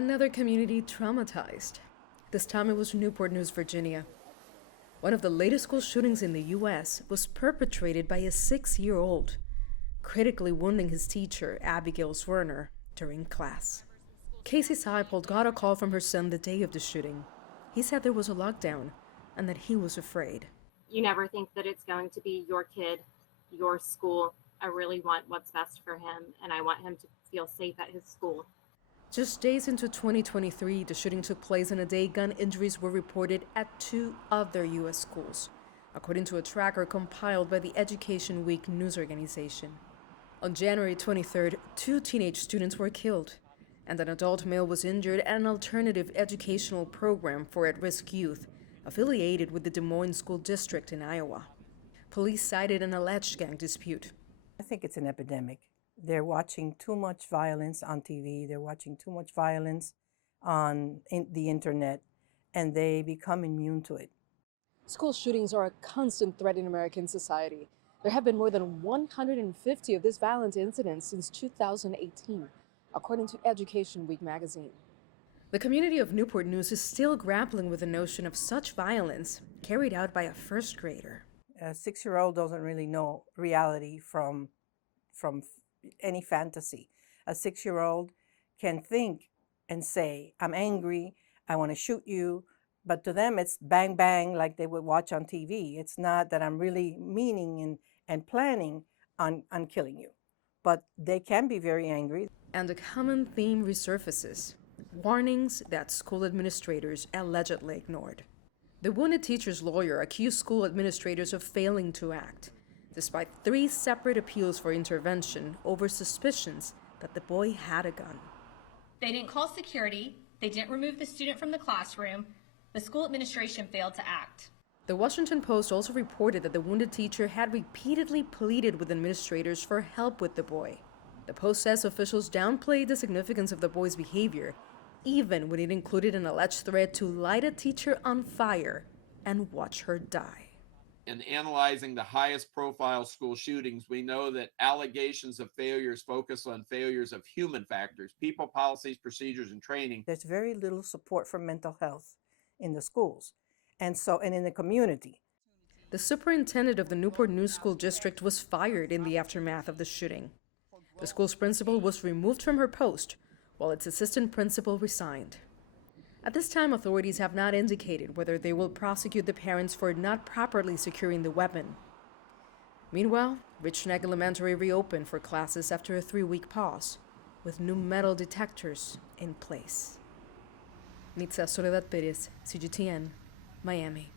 Another community traumatized. This time it was Newport News, Virginia. One of the latest school shootings in the U.S. was perpetrated by a 6-year-old, critically wounding his teacher, Abigail Swerner, during class. Casey Seipold got a call from her son the day of the shooting. He said there was a lockdown and that he was afraid. You never think that it's going to be your kid, your school. I really want what's best for him, and I want him to feel safe at his school. Just days into 2023, the shooting took place, and a day gun injuries were reported at 2 other U.S. schools, according to a tracker compiled by the Education Week news organization. On January 23rd, 2 teenage students were killed, and an adult male was injured at an alternative educational program for at-risk youth affiliated with the Des Moines School District in Iowa. Police cited an alleged gang dispute. I think it's an epidemic. They're watching too much violence on TV. They're watching too much violence on the internet, and they become immune to it. School shootings are a constant threat in American society. There have been more than 150 of these violent incidents since 2018, according to Education Week magazine. The community of Newport News is still grappling with the notion of such violence carried out by a first grader. A 6-year-old doesn't really know reality from any fantasy. A 6-year-old can think and say, I'm angry, I want to shoot you, but to them it's bang bang like they would watch on TV. It's not that I'm really meaning and planning on killing you, but they can be very angry. And a common theme resurfaces: warnings that school administrators allegedly ignored. The wounded teacher's lawyer accused school administrators of failing to act, despite 3 separate appeals for intervention over suspicions that the boy had a gun. They didn't call security, they didn't remove the student from the classroom, the school administration failed to act. The Washington Post also reported that the wounded teacher had repeatedly pleaded with administrators for help with the boy. The Post says officials downplayed the significance of the boy's behavior, even when it included an alleged threat to light a teacher on fire and watch her die. In analyzing the highest profile school shootings, we know that allegations of failures focus on failures of human factors, people, policies, procedures, and training. There's very little support for mental health in the schools and in the community. The superintendent of the Newport News School District was fired in the aftermath of the shooting. The school's principal was removed from her post, while its assistant principal resigned. At this time, authorities have not indicated whether they will prosecute the parents for not properly securing the weapon. Meanwhile, Rich Neck Elementary reopened for classes after a 3-week pause, with new metal detectors in place. Nitza, Soledad, Perez, CGTN, Miami.